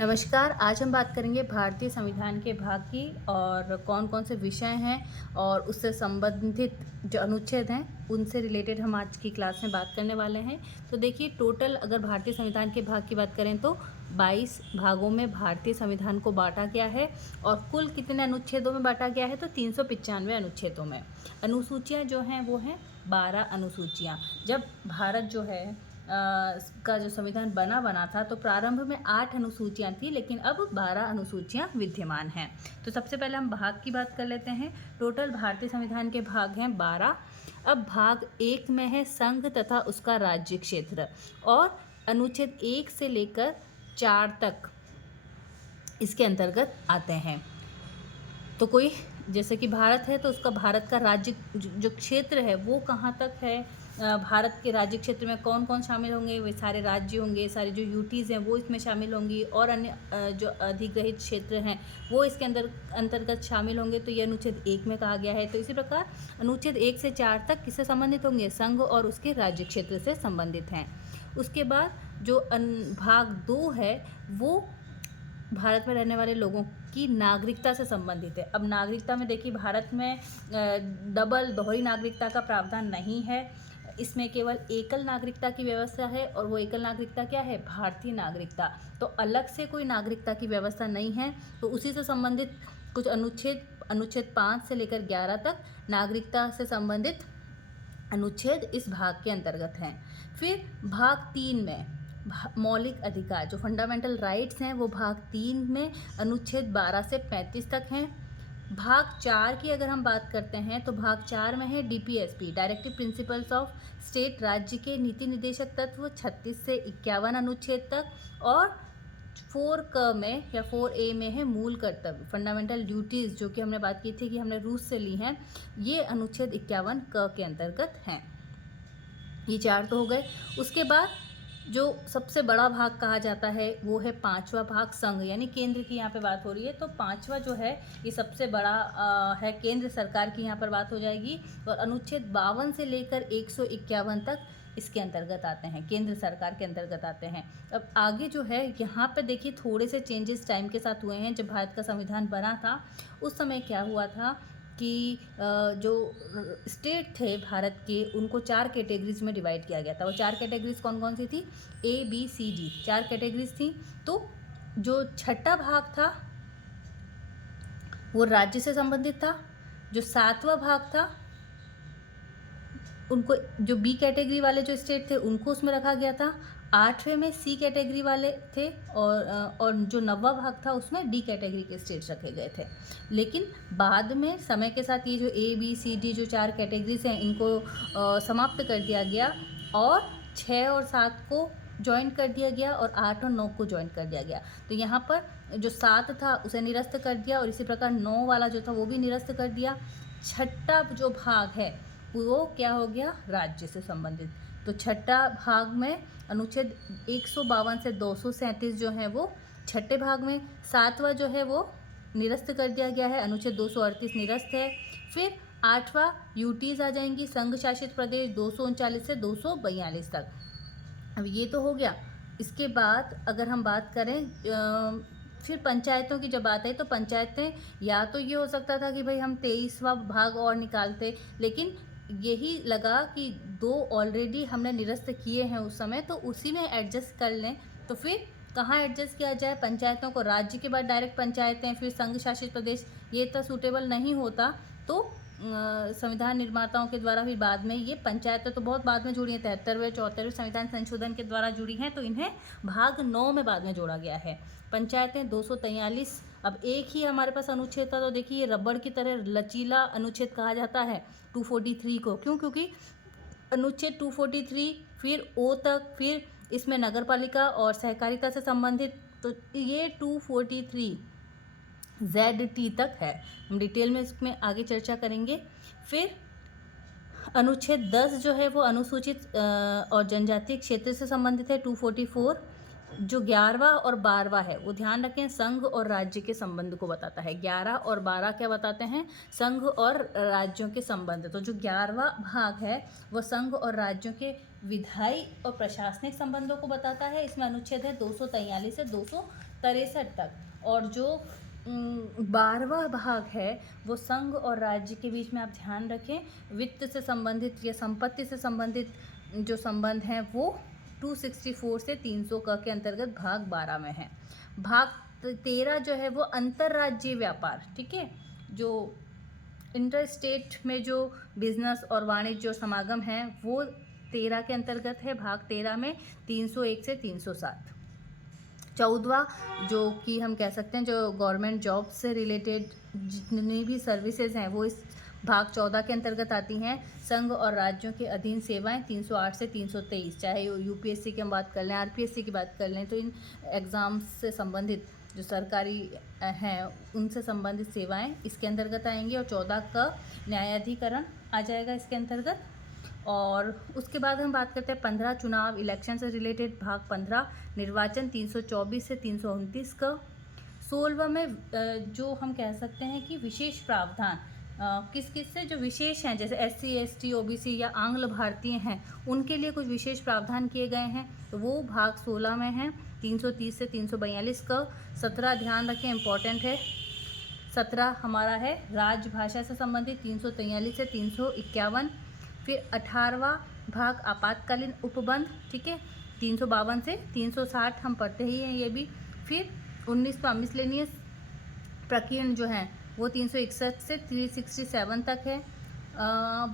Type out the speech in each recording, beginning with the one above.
नमस्कार। आज हम बात करेंगे भारतीय संविधान के भाग की और कौन-कौन से विषय हैं और उससे संबंधित जो अनुच्छेद हैं, उनसे रिलेटेड हम आज की क्लास में बात करने वाले हैं। तो देखिए टोटल अगर भारतीय संविधान के भाग की बात करें तो 22 भागों में भारतीय संविधान को बाँटा गया है और कुल कितने अनुच्छेदों में बाँटा गया है तो 395 अनुच्छेदों में। अनुसूचियाँ जो हैं वो हैं 12 अनुसूचियाँ। जब भारत जो है का जो संविधान बना था तो प्रारंभ में 8 अनुसूचियाँ थी, लेकिन अब 12 अनुसूचियाँ विद्यमान हैं। तो सबसे पहले हम भाग की बात कर लेते हैं। टोटल भारतीय संविधान के भाग हैं 12। अब भाग 1 में है संघ तथा उसका राज्य क्षेत्र और अनुच्छेद 1 से लेकर 4 तक इसके अंतर्गत आते हैं। तो कोई जैसे कि भारत है तो उसका भारत का राज्य जो क्षेत्र है वो कहाँ तक है, भारत के राज्य क्षेत्र में कौन कौन शामिल होंगे, वे सारे राज्य होंगे, सारे जो यूटीज़ हैं वो इसमें शामिल होंगी और अन्य जो अधिग्रहित क्षेत्र हैं वो इसके अंतर्गत शामिल होंगे। तो ये अनुच्छेद 1 में कहा गया है। तो इसी प्रकार अनुच्छेद 1 से 4 तक किससे संबंधित होंगे, संघ और उसके राज्य क्षेत्र से संबंधित हैं। उसके बाद जो भाग 2 है वो भारत में रहने वाले लोगों की नागरिकता से संबंधित है। अब नागरिकता में देखिए भारत में दोहरी नागरिकता का प्रावधान नहीं है। इसमें केवल एकल नागरिकता की व्यवस्था है और वो एकल नागरिकता क्या है, भारतीय नागरिकता। तो अलग से कोई नागरिकता की व्यवस्था नहीं है। तो उसी से संबंधित कुछ अनुच्छेद 5 से लेकर 11 तक नागरिकता से संबंधित अनुच्छेद इस भाग के अंतर्गत हैं। फिर भाग 3 में मौलिक अधिकार जो फंडामेंटल राइट्स हैं वो भाग 3 में अनुच्छेद 12 से 35 तक हैं। भाग 4 की अगर हम बात करते हैं तो भाग 4 में है DPSP directive principles of state, राज्य के नीति निर्देशक तत्व 36 से 51 अनुच्छेद तक और 4 में या 4A में है मूल कर्तव्य फंडामेंटल ड्यूटीज़ जो कि हमने बात की थी कि हमने रूस से ली हैं, ये अनुच्छेद 51 के अंतर्गत हैं। ये 4 तो हो गए। उसके बाद जो सबसे बड़ा भाग कहा जाता है वो है 5वां भाग संघ, यानी केंद्र की यहाँ पे बात हो रही है। तो 5वां जो है ये सबसे बड़ा है, केंद्र सरकार की यहाँ पर बात हो जाएगी और अनुच्छेद 52 से लेकर 151 तक इसके अंतर्गत आते हैं, केंद्र सरकार के अंतर्गत आते हैं। अब आगे जो है यहाँ पे देखिए थोड़े से चेंजेस टाइम के साथ हुए हैं। जब भारत का संविधान बना था उस समय क्या हुआ था कि जो स्टेट थे भारत के उनको 4 कैटेगरीज में डिवाइड किया गया था। वो 4 कैटेगरीज कौन कौन सी थी, ABCD 4 कैटेगरीज थी। तो जो छठा भाग था वो राज्य से संबंधित था। जो 7वां भाग था उनको जो बी कैटेगरी वाले जो स्टेट थे उनको उसमें रखा गया था। 8वें में सी कैटेगरी वाले थे और जो 9वां भाग था उसमें डी कैटेगरी के स्टेट्स रखे गए थे। लेकिन बाद में समय के साथ ये जो ABCD जो 4 कैटेगरीज हैं इनको समाप्त कर दिया गया और 6 और 7 को ज्वाइन कर दिया गया और 8 और 9 को ज्वाइन कर दिया गया। तो यहाँ पर जो 7 था उसे निरस्त कर दिया और इसी प्रकार 9 वाला जो था वो भी निरस्त कर दिया। छठा जो भाग है वो क्या हो गया, राज्य से संबंधित। तो छठा भाग में अनुच्छेद 152 से 237 जो है वो छठे भाग में। 7वां जो है वो निरस्त कर दिया गया है, अनुच्छेद 238 निरस्त है। फिर 8वां यूटीज आ जाएंगी, संघ शासित प्रदेश 239 से 242 तक। अब ये तो हो गया। इसके बाद अगर हम बात करें फिर पंचायतों की जब बात आई तो पंचायतें या तो ये हो सकता था कि भाई हम 23वां भाग और निकालते, लेकिन यही लगा कि 2 ऑलरेडी हमने निरस्त किए हैं उस समय, तो उसी में एडजस्ट कर लें। तो फिर कहाँ एडजस्ट किया जाए, पंचायतों को राज्य के बाद डायरेक्ट पंचायतें, फिर संघ शासित प्रदेश, ये तो सूटेबल नहीं होता। तो संविधान निर्माताओं के द्वारा फिर बाद में ये पंचायतें तो बहुत बाद में जुड़ी हैं, 73वें 74वें संविधान संशोधन के द्वारा जुड़ी हैं, तो इन्हें भाग 9 में बाद में जोड़ा गया है। पंचायतें 243। अब एक ही हमारे पास अनुच्छेद था तो देखिए ये रबड़ की तरह लचीला अनुच्छेद कहा जाता है 243 को। क्यों, क्योंकि अनुच्छेद 243 फिर O तक, फिर इसमें नगरपालिका और सहकारिता से संबंधित, तो ये 243 ZT तक है। हम डिटेल में इसमें आगे चर्चा करेंगे। फिर अनुच्छेद 10 जो है वो अनुसूचित और जनजातीय क्षेत्र से संबंधित है 244। जो 11वां और 12वां है वो ध्यान रखें संघ और राज्य के संबंध को बताता है। 11 और 12 क्या बताते हैं, संघ और राज्यों के संबंध। तो जो 11वां भाग है वो संघ और राज्यों के विधायी और प्रशासनिक संबंधों को बताता है। इसमें अनुच्छेद है 243 से 63 तक। और जो 12वां भाग है वो संघ और राज्य के बीच में आप ध्यान रखें, वित्त से संबंधित या संपत्ति से संबंधित जो संबंध हैं वो 264 से 300 क के अंतर्गत भाग 12 में है। भाग 13 जो है वो अंतर्राज्यीय व्यापार, ठीक है, जो इंटर स्टेट में जो बिजनेस और वाणिज्य समागम हैं वो 13 के अंतर्गत है। भाग 13 में 301 से 307। 14वां जो कि हम कह सकते हैं जो गवर्नमेंट जॉब से रिलेटेड जितनी भी सर्विसेज हैं वो इस भाग 14 के अंतर्गत आती हैं। संघ और राज्यों के अधीन सेवाएं 308 से 323, चाहे यूपीएससी की हम बात कर लें, आरपीएससी की बात कर लें, तो इन एग्ज़ाम्स से संबंधित जो सरकारी हैं उनसे संबंधित सेवाएं इसके अंतर्गत आएंगी। और 14 का न्यायाधिकरण आ जाएगा इसके अंतर्गत। और उसके बाद हम बात करते हैं 15 चुनाव इलेक्शन से रिलेटेड भाग 15 निर्वाचन 324 से 329 का। 16वां में जो हम कह सकते हैं कि विशेष प्रावधान किस किस से जो विशेष हैं, जैसे SC ST OBC या आंग्ल भारतीय हैं उनके लिए कुछ विशेष प्रावधान किए गए हैं, तो वो भाग 16 में है 330 से 342 का। 17 ध्यान रखें इम्पॉर्टेंट है। 17 हमारा है राजभाषा से संबंधित 343 से 351। फिर 18वां भाग आपातकालीन उपबंध, ठीक है, 352 से 360 हम पढ़ते ही हैं ये भी। फिर 19वां मिसलेनियस प्रकीर्ण जो है वो 361 से 367 तक है।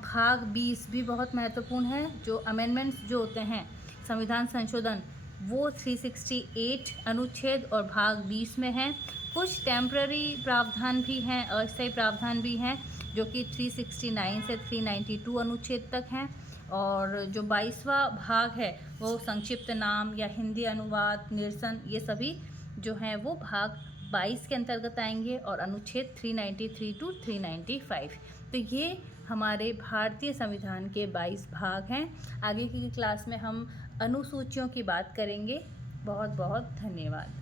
भाग 20 भी बहुत महत्वपूर्ण है, जो अमेंडमेंट्स जो होते हैं संविधान संशोधन वो 368 अनुच्छेद और भाग 20 में है। कुछ टेम्पररी प्रावधान भी हैं, अस्थायी प्रावधान भी हैं, जो कि 369 से 392 अनुच्छेद तक हैं। और जो 22वां भाग है वो संक्षिप्त नाम या हिंदी अनुवाद, निरसन, ये सभी जो हैं वो भाग 22 के अंतर्गत आएंगे और अनुच्छेद 393 टू 395। तो ये हमारे भारतीय संविधान के 22 भाग हैं। आगे की क्लास में हम अनुसूचियों की बात करेंगे। बहुत बहुत धन्यवाद।